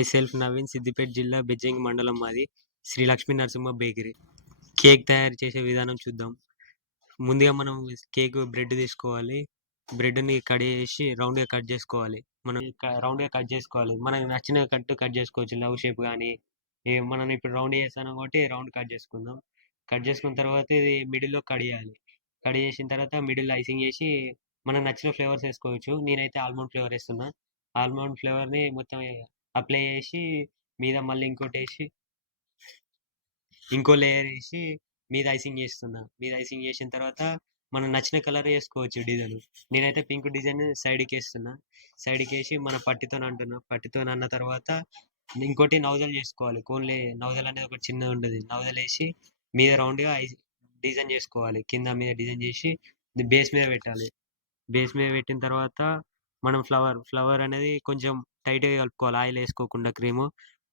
My self Naveen, Siddipet జిల్లా బెజ్జంకి మండలం మాది. శ్రీ లక్ష్మీ నరసింహ బేకరీ. కేక్ తయారు చేసే విధానం చూద్దాం. ముందుగా మనం బ్రెడ్ తీసుకోవాలి. బ్రెడ్‌ని కడిగేసి రౌండ్‌గా కట్ చేసుకోవాలి. మనం రౌండ్‌గా కట్ చేసుకోవాలి. మనకు నచ్చిన కట్ చేసుకోవచ్చు. లవ్ షేప్ గాని, మనం ఇప్పుడు రౌండ్ చేస్తున్నాం కాబట్టి రౌండ్ కట్ చేసుకుందాం. కట్ చేసుకున్న తర్వాత ఇది మిడిల్‌లో కట్ చేయాలి. కట్ చేసిన తర్వాత మిడిల్‌లో ఐసింగ్ చేసి మనకు నచ్చిన ఫ్లేవర్స్ ఏసుకోవచ్చు. నేనైతే ఆల్మండ్ ఫ్లేవర్ ఏస్తున్నా. ఆల్మండ్ ఫ్లేవర్‌ని మొత్తం అప్లై చేసి మీద మళ్ళీ ఇంకో లేయర్ ఏసి మీద ఐసింగ్ చేస్తున్నా. మీద ఐసింగ్ చేసిన తర్వాత మనం నచ్చిన కలర్ ఏసుకోవచ్చు డిజైన్. నేనైతే పింక్ డిజైన్ సైడ్‌కేస్తున్నా. సైడ్‌కేసి మన పట్టితోని అంటున్నా. పట్టితోని అన్న తర్వాత ఇంకోటి నౌజల్ చేసుకోవాలి. కోన్‌లే నౌజల్ అనేది ఒకటి చిన్నదుంటది. నౌజలేసి మీద రౌండ్‌గా డిజైన్ చేసుకోవాలి. కింద మీద డిజైన్ చేసి బేస్ మీద పెట్టాలి. బేస్ మీద పెట్టిన తర్వాత మనం ఫ్లవర్ అనేది కొంచెం టైట్‌గా కలుపుకోవాలి.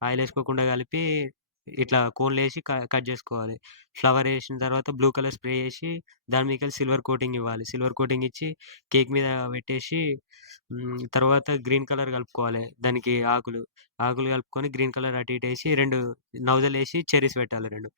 ఆయిల్ ఏసుకోకుండా కలిపి ఇట్లా కోన్‌లేసి కట్ జేసుకోవాలి. ఫ్లవర్ ఏసిన తర్వాత బ్లూ కలర్ స్ప్రే చేసి దాని మీదకెళ్ళి సిల్వర్ కోటింగ్ ఇవ్వాలి. సిల్వర్ కోటింగ్ ఇచ్చి కేక్ మీద పెట్టేసి తర్వాత గ్రీన్ కలర్ కలుపుకోవాలి. దానికి ఆకులు కలుపుకొని గ్రీన్ కలర్ అటు ఇటు ఏసి 2 నౌజలేసి చెర్రీస్ పెట్టాలి 2.